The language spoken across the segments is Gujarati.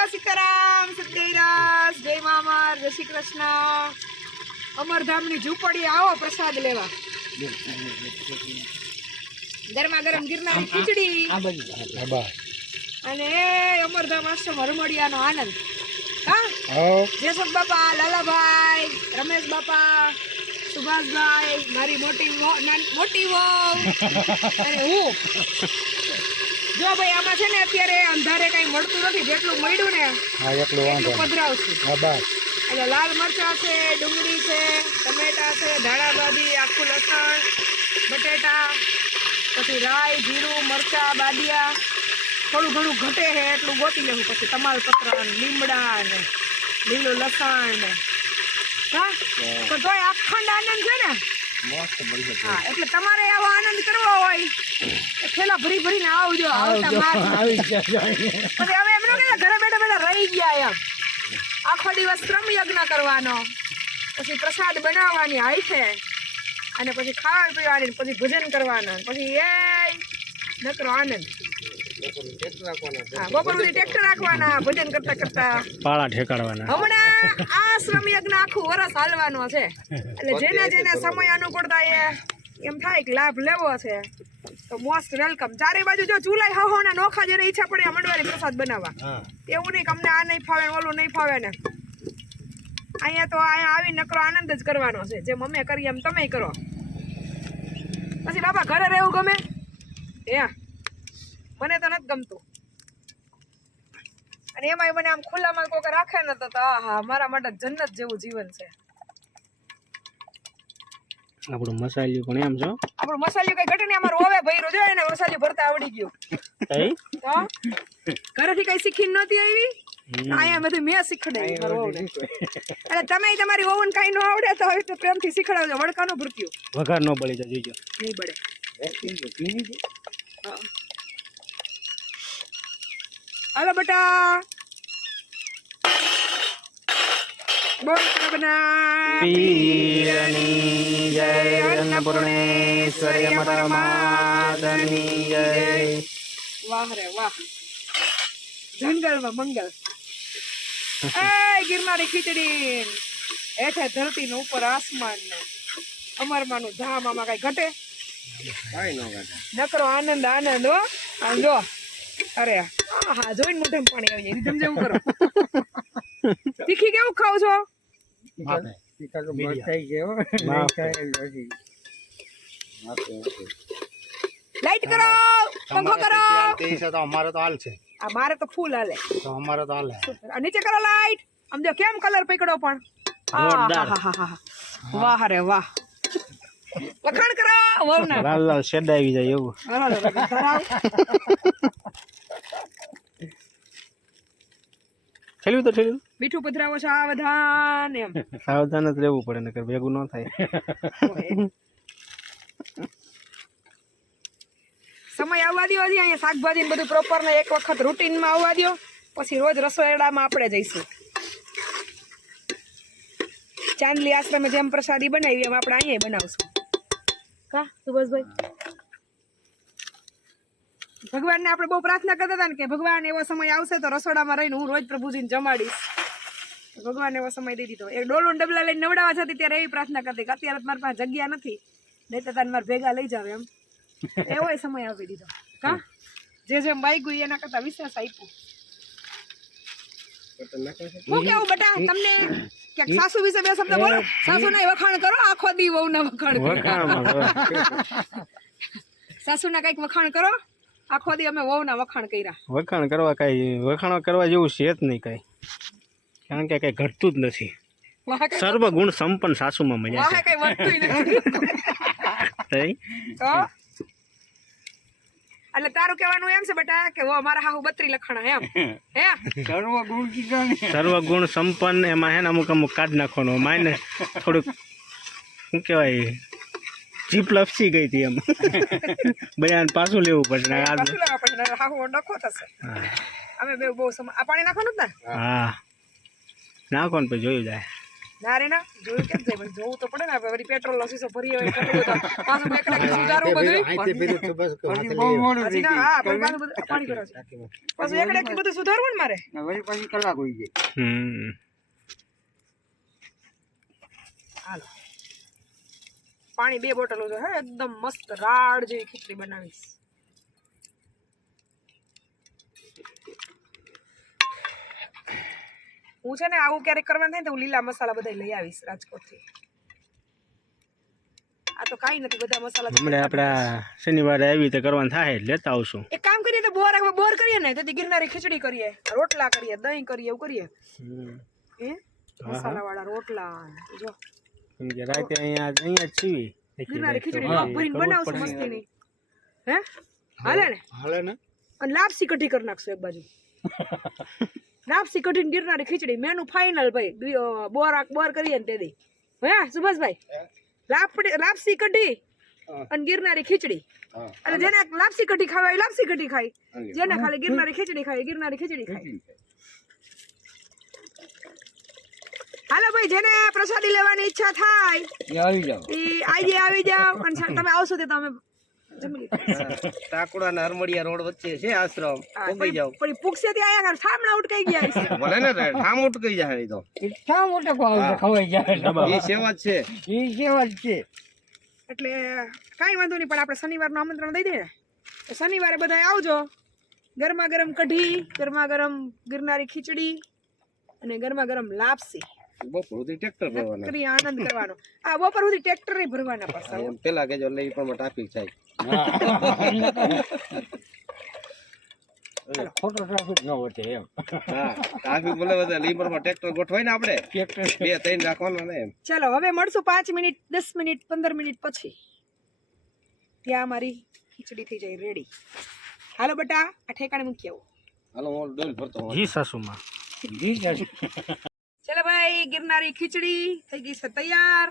બોલો સીતારામ સદગઈરાસ જય મામર જય શ્રી કૃષ્ણ અમરધામની ઝૂંપડી આવો પ્રસાદ લેવા ગરમા ગરમ ગિરનાર ખીચડી અને અમરધામ આશ્રમ હરમડિયાનો આનંદ હા જયસુખ બાપા લાલાભાઈ રમેશ બાપા સુભાષભાઈ મારી મોટી વહુ અને હું જો ભાઈ આમાં છે ને અત્યારે અંધારે કઈ મળતું નથી જેટલું મળ્યું ને એટલું પધરાવશું એટલે લાલ મરચા છે ડુંગળી છે ટમેટા છે ધાણા ભાજી આખું લસણ બટેટા પછી રાઈ જીરું મરચા બાદિયા થોડું ઘણું ઘટે છે એટલું ગોતી લેવું પછી તમાલપત્ર લીમડા ને લીલું લસણ ને હા તો તોય અખંડ આનંદ છે ને હા એટલે તમારે આવો આનંદ કરવો હોય થેલા ભરી ભરીને આવજો આવતા પછી હવે એમ કે ઘરે બેઠા બેઠા રહી ગયા એમ આખો દિવસ શ્રમ યજ્ઞ કરવાનો પછી પ્રસાદ બનાવવાની હોય છે અને પછી ખાવા પીવાની પછી ભજન કરવાના પછી એ નકરો આનંદ બપોર સુધી ટ્રેક્ટર રાખવાના ભજન કરતા કરતા પાળા ઠેકાડવાના હમણાં આ શ્રમ યજ્ઞ આખું વરસ હાલવાનો છે એટલે જેને જેને સમય અનુકૂળતા એમ થાય કે લાભ લેવો છે તો મોસ્ટ વેલકમ ચારે બાજુ જો ચૂલાઈ હો ને નોખા જેને ઈચ્છા પડે મંડવાની પ્રસાદ બનાવવા એવું નહીં કે અમને આ નહીં ફાવે ઓલું નહીં ફાવે ને અહીંયા તો અહીંયા આવી નકરો આનંદ જ કરવાનો છે જેમ અમે કરીએ એમ તમે કરો પછી બાપા ઘરે રહેવું ગમે મને તો નથી ગમતું અને એમાંય મને આમ ખુલ્લામાં કોઈક રાખે ને તો હા મારા માટે જન્નત જેવું જીવન છે આપણું મસાલિયું પણ એમ છો આપણું મસાલિયું કઈ ઘટે ને અમારું હવે ભર્યું જો એને મસાલિયું ભરતા આવડી ગયું તો ઘરેથી કઈ શીખીને નહોતી આવી અહીંયા બધું મેં શીખડાવી મારું વહુને એટલે તમે તમારી વહુને કઈ ન આવડે તો હવે પ્રેમથી શીખડાવજો વડકા નો ભૂરક્યું વઘાર નો બળી જાય જોજો નહીં બળે હાલો બેટા બોલ બના પીરની જય અન્નપૂર્ણેશ્વરી પરમાદની જય વાહ રે વાહ જંગલમાં મંગલ એ ગિરનારી ખીચડી હેઠે ધરતી ને ઉપર આસમાન ને અમરમાનું ધામ આમાં કઈ ઘટે નકરો આનંદ આનંદ હો આમ જો અરે હા જોઈને મોઢામાં પાણી આવી જાય રીધમ જેવું કરો તીખી કેવું ખાવ છો લાઈટ કરો પંખો કરો અમારે તો હાલ છે આ મારે તો ફૂલ હાલે અમારે તો હાલે નીચે કરો લાઈટ આમ જો કેમ કલર પકડો પણ વાહ રે વાહ લખાણ કરો વાવ ના લાલ લાલ શેડ આવી જાય એવું ખેલ્યું તો ખેલ્યું મીઠું પધરાવો સાવધાન એમ સાવધાન જ રહેવું પડે નકર ભેગું ન થાય સમય આવવા દો હજી અહીંયા શાકભાજી ને બધું પ્રોપર ને એક વખત રૂટીનમાં આવવા દો પછી રોજ રસોડામાં આપણે જઈશું ચાંદલી આશ્રમે જેમ પ્રસાદી બનાવી એમ આપણે અહીંયા બનાવશું કા સુભાષભાઈ ભગવાનને આપણે બહુ પ્રાર્થના કરતા હતા ને કે ભગવાન એવો સમય આવશે તો રસોડામાં રહીને હું રોજ પ્રભુજીને જમાડીશ ભગવાન એવો સમય દઈ દીધો એક ડોલું ડબલા લઈને નવડાવા જતી ત્યારે એવી પ્રાર્થના કરતી કે અત્યારે મારી પાસે જગ્યા નથી નહીં તો તારે મારે ભેગા લઈ જાવ એમ એવો સમય આપી દીધો કા જે જેમ બાઈગું એના કરતા વિશેષ આપ્યું હું કેવું બેટા તમને ક્યાંક સાસુ વિશે બે શબ્દ બોલો સાસુ ના વખાણ કરો આખો દી વહુ ના વખાણ સાસુ ના કઈક વખાણ કરો આખો દી અમે વહુ ના વખાણ કર્યા વખાણ કરવા જેવું છે જ નહીં કઈ કારણ કે કઈ ઘટતું જ નથી સર્વગુણ સંપન્ન સાસુમાં મજા છે કઈ વધતું નથી એટલે તારું કહેવાનું એમ છે બેટા કે વો મારા હાહુ 32 લખણા એમ હે સર્વગુણ સંપન્ન એમાં હે ને અમુક કાઢ નાખવાનો માને થોડુંક શું કહેવાય જીપ લપસી ગઈ હતી એમ બયાન પાછું લેવું પડશે હાહુ ડખો થશે અમે બે બહુ આ પાણી નાખવાનું જ ને હા નાખો ને પછી જોયું જાય ના રે ના જોયું કેમ જાય ભાઈ જોવું તો પડે ને આપણે વળી પેટ્રોલ નો શીશો ભરી હોય કેટલું બધું પાછું એકલા સુધારવું બધું હજી ના હા પણ પાછું બધું પાણી ભરો છે પાછું એકલા બધું સુધારવું ને મારે વળી પછી કલાક હોઈ જાય. હાલો પાણી 2 બોટલો છે હે એકદમ મસ્ત રાડ જેવી ખીચડી બનાવીશ. હું છે ને આવું ક્યારેક કરવાનું થાય ને તો હું લીલા મસાલા બધા લઈ આવીશ રાજકોટથી. આ તો કાંઈ નથી બધા મસાલા હમણાં આપણા શનિવારે આવી તો કરવાનું થાય લેતા આવશું. એક કામ કરીએ તો બોર કરીએ ને તેથી ગિરનારી ખીચડી કરીએ રોટલા કરીએ દહીં કરીએ એવું કરીએ હે મસાલા વાળા રોટલા જો સમજે રાતે અહીંયા જ છીવી ગિરનારી ખીચડી ભરીને બનાવશું મસ્તીની હે હાલે ને અને લાપસી કઢી કરી નાખશું એક બાજુ લાપસી કઢી ને ગિરનારી ખીચડી મેનુ ફાઇનલ ભાઈ બોર કરીએ ને તે દી હે સુભાષભાઈ લાપસી કઢી અને ગિરનારી ખીચડી અને જેને લાપસી કઢી ખાવા હોય લાપસી કઢી ખાય જેને ખાલી ગિરનારી ખીચડી ખાય ગિરનારી ખીચડી ખાય. હાલો ભાઈ જેને પ્રસાદી લેવાની ઈચ્છા થાય આવી જાઓ આજે આવી જાવ અને તમે આવશો તો તમે જમી લીધું. ટાકોડા ને હરમડિયા રોડ વચ્ચે છે આશ્રમ પહોંચી જાવ. પણ પૂછશે ત્યાં આયા સામણા ઉટકાઈ ગયા છે ભલે ને ઠામ ઉટકી જાય તો ઠામ ઉટકો આવે ખવાઈ જાય એ સેવા જ છે એ સેવા જ છે. એટલે કાંઈ વાંધો નહીં પણ આપણે શનિવારનું આમંત્રણ દઈ દઈએ ને શનિવારે બધા આવજો. ગરમા ગરમ કઢી ગરમા ગરમ ગિરનારી ખીચડી અને ગરમા ગરમ લાપસી બપોર સુધી ટ્રેક્ટર ભરવાના કરી આનંદ કરવાનો. આ બપોર સુધી ટ્રેક્ટર નહીં ભરવાના પાછા પેલા કેજો એટલે એ પણ ટ્રાફિક થાય ખોટો ટ્રાફિક ન વધે એમ. હા ટ્રાફિક ભલે વધે લીમરમાં ટ્રેક્ટર ગોઠવાય ને આપણે 2-3 રાખવાના ને એમ. ચાલો હવે મળશું 5 મિનિટ 10 મિનિટ 15 મિનિટ પછી ત્યાં અમારી ખીચડી થઈ જાય રેડી. હાલો બટા આ ઠેકાણે મૂકી આવો. હાલો હું ડોલ ભરતો જી સાસુમાં ચાલો ભાઈ ગિરનારી ખીચડી થઈ ગઈ છે તૈયાર.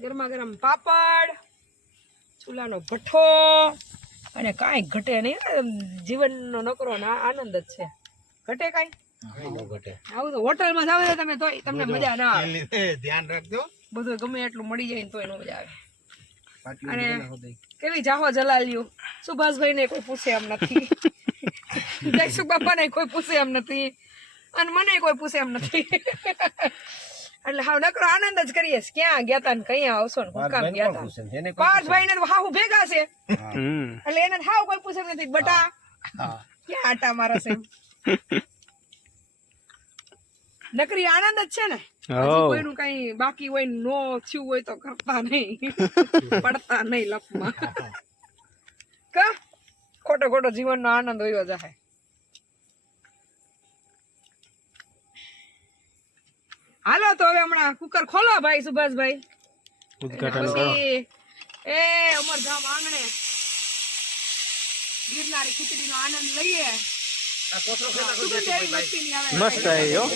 ગરમા ગરમ પાપડ ચૂલાનો ભઠ્ઠો અને કાંઈ ઘટે નહીં જીવનનો નકરો આનંદ જ છે. ઘટે કાંઈ આવું તો હોટલમાં જાવ તમે તોય તમને મજા ના આવે. ધ્યાન રાખજો બધું ગમે એટલું મળી જાય ને તોય ન મજા આવે. અને કેવી જાહો જલાલ્યું સુભાષભાઈ ને કોઈ પૂછે એમ નથી જયસુખ બાપા ને કોઈ પૂછે એમ નથી અને મને કોઈ પૂછે એમ નથી એટલે હાવ નકરો આનંદ જ કરીએ ક્યાં ગયા તા ને કઈ આવશો ને હું કામ ગયા તા. પાર્થભાઈ ને હાવ ભેગા છે એટલે એને હાવ કોઈ પૂછે એમ નથી બટા ક્યાં આટા મારે છે નકરી આનંદ જ છે ને. કોઈનું કઈ બાકી હોય નો થયું હોય તો કરતા નહીં પડતા નહીં લપમાં કા ખોટો ખોટો જીવનનો આનંદ હોયો જાય. હાલો તો હવે હમણાં કુકર ખોલો ભાઈ સુભાષભાઈ પછી એ અમરધામ આંગણે ગિરનારી ખીચડી નો આનંદ લઈએ. મસ્ત આવ્યો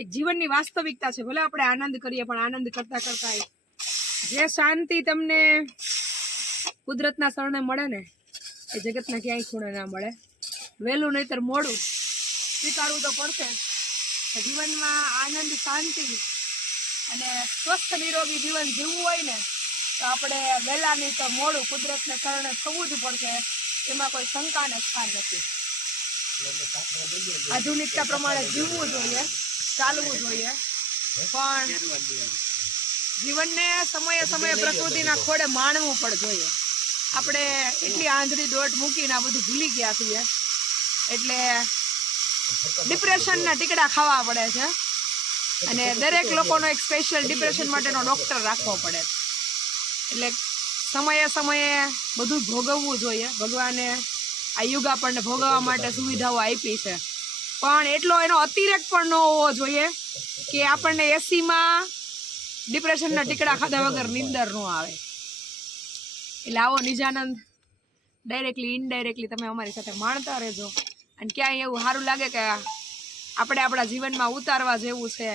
એક જીવનની વાસ્તવિકતા છે. ભલે આપણે આનંદ કરીએ પણ આનંદ કરતા કરતા જે શાંતિ તમને કુદરતના શરણે મળે ને એ જગતના ક્યાંય ખૂણે ના મળે. વહેલું નહીતર મોડું સ્વીકારવું તો પડશે. જીવનમાં આનંદ શાંતિ અને સ્વસ્થ નિરોગી જીવન જીવવું હોય ને તો આપણે વહેલા નહીં તો મોડું કુદરતને શરણે થવું જ પડશે. એમાં કોઈ શંકાને સ્થાન નથી. આધુનિકતા પ્રમાણે જીવવું જોઈએ ચાલવું જોઈએ પણ જીવનને સમયે સમયે પ્રકૃતિના ખોડે માણવું પણ જોઈએ. આપણે એટલી આંધળી દોટ મૂકીને આ બધું ભૂલી ગયા છીએ એટલે ડિપ્રેશનના ટીકડા ખાવા પડે છે અને દરેક લોકોનો એક સ્પેશિયલ ડિપ્રેશન માટેનો ડૉક્ટર રાખવો પડે. એટલે સમયે સમયે બધું ભોગવવું જોઈએ. ભગવાને આ યુગ આપણને ભોગવવા માટે સુવિધાઓ આપી છે પણ એટલો એનો અતિરેક પણ ન હોવો જોઈએ કે આપણને એસીમાં ડિપ્રેશનના ટીકડા ખાધા વગર નીંદર ન આવે. એટલે આવો નિજાનંદ ડાયરેક્ટલી ઇનડાયરેક્ટલી તમે અમારી સાથે માણતા રહેજો. અને ક્યાંય એવું સારું લાગે કે આપણે આપણા જીવનમાં ઉતારવા જેવું છે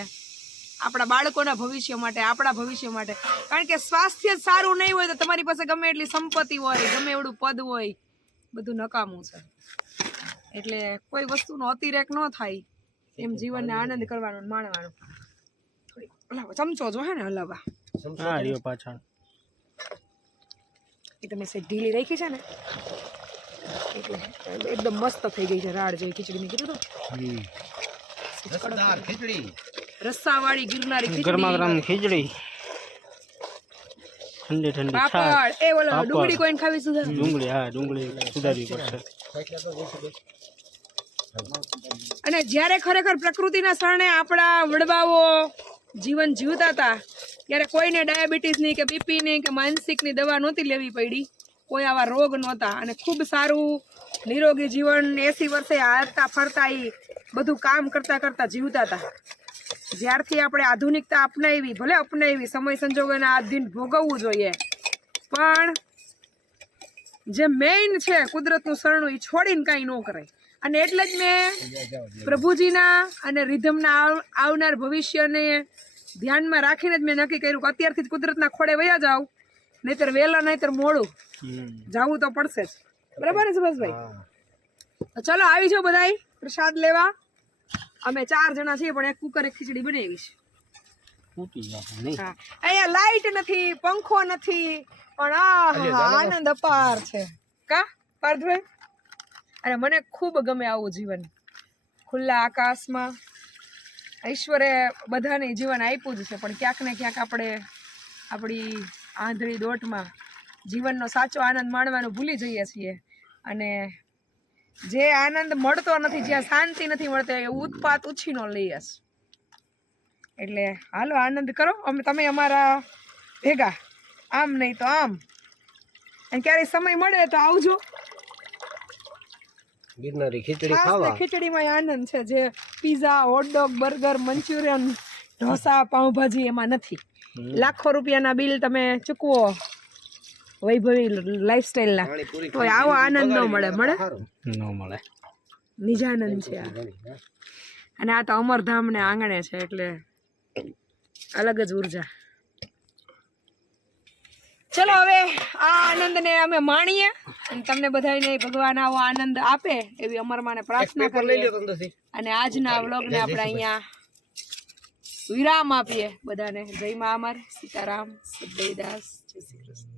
આપણા બાળકોના ભવિષ્ય માટે આપણા ભવિષ્ય માટે. કારણ કે સ્વાસ્થ્ય સારું નહીં હોય તો તમારી પાસે ગમે એટલી સંપત્તિ હોય ગમે એવડું પદ હોય બધું નકામું છે. એટલે કોઈ વસ્તુનો અતિરેક ન થાય એમ જીવનને આનંદ કરવાનો ને માણવાનો. થોડી હલાવો, ચમચો જો હે ને હલાવવા. હા રહ્યો પાછળ. એ તમે સે ઢીલી રાખી છે ને એટલે એકદમ મસ્ત થઈ ગઈ છે રાડ જેવી ખીચડીની કીધું તો રસદાર ખીચડી, રસ્સાવાળી ગિરનારી ગરમા ખીચડી, ગરમ ખીચડી, ઠંડી ઠંડી છાશ, પાપડ, એ ઓલો પાપડ. ડુંગળી કોઈને ખાવી સુધા ડુંગળી. હા ડુંગળી સુધારવી પડશે. અને જ્યારે ખરેખર પ્રકૃતિના શરણે આપણા વડવાઓ જીવન જીવતા હતા ત્યારે કોઈને ડાયાબિટીસની કે બીપીની કે માનસિકની દવા નહોતી લેવી પડી, કોઈ આવા રોગ નહોતા અને ખૂબ સારું નિરોગી જીવન 80 વર્ષે હાલતા ફરતા એ બધું કામ કરતા કરતા જીવતા હતા. જ્યારથી આપણે આધુનિકતા અપનાવી, ભલે અપનાવી, સમય સંજોગોને આધીન ભોગવવું જોઈએ, પણ જે મેઇન છે કુદરતનું શરણું એ છોડીને કાંઈ ન કરાય. અને એટલે જ મેં પ્રભુજીના અને રિધમના આવનાર ભવિષ્યને ધ્યાનમાં રાખીને જ મેં નક્કી કર્યું કે અત્યારથી જ કુદરતના ખોળે વયા જાવ, નહીતર વહેલા નહીતર મોડું જવું તો પડશે જ. બરાબર ને સુભાષભાઈ? તો ચલો આવી જાઓ બધાય પ્રસાદ લેવા. અમે 4 જણા છીએ પણ એક કુકર એક ખીચડી બનાવી છે. હા, અહીંયા લાઈટ નથી, પંખો નથી, પણ આનંદ અપાર છે. કા પાર્થભાઈ? અને મને ખૂબ ગમે આવું જીવન, ખુલ્લા આકાશમાં. ઈશ્વરે બધાને જીવન આપ્યું જ છે, પણ ક્યાંક ને ક્યાંક આપણે આપણી આંધળી દોટમાં જીવનનો સાચો આનંદ માણવાનું ભૂલી જઈએ છીએ. અને જે આનંદ મળતો નથી, જ્યાં શાંતિ નથી મળતી, એ ઉત્પાત ઉછીનો લઈએ છે. એટલે હાલો આનંદ કરો. તમે અમારા ભેગા, આમ નહીં તો આમ. અને ક્યારેય સમય મળે તો આવજો. ગિરનારી ખીચડી ખાસ ખાવા. ખીચડીમાં આનંદ છે, જે pizza, hot dog, burger, Manchurian, dosa, pav bhaji એમાં નથી. લાખો રૂપિયાના બિલ તમે ચૂકવો વૈભવી લાઈફસ્ટાઈલના, તો આવો આનંદ ન મળે. મળે ન મળે. નિજાનંદ છે આ. અને આ તો અમરધામ ને આંગણે છે એટલે અલગ જ ઉર્જા. ચલો હવે આ આનંદને અમે માણીએ અને તમને બધાને ભગવાન આવો આનંદ આપે એવી અમરમાને પ્રાર્થના કરીએ. અને આજના વ્લોગને આપણે અહીંયા વિરામ આપીએ. બધાને જય મા અમર, સીતારામ, સદૈદાસ, જય શ્રી કૃષ્ણ.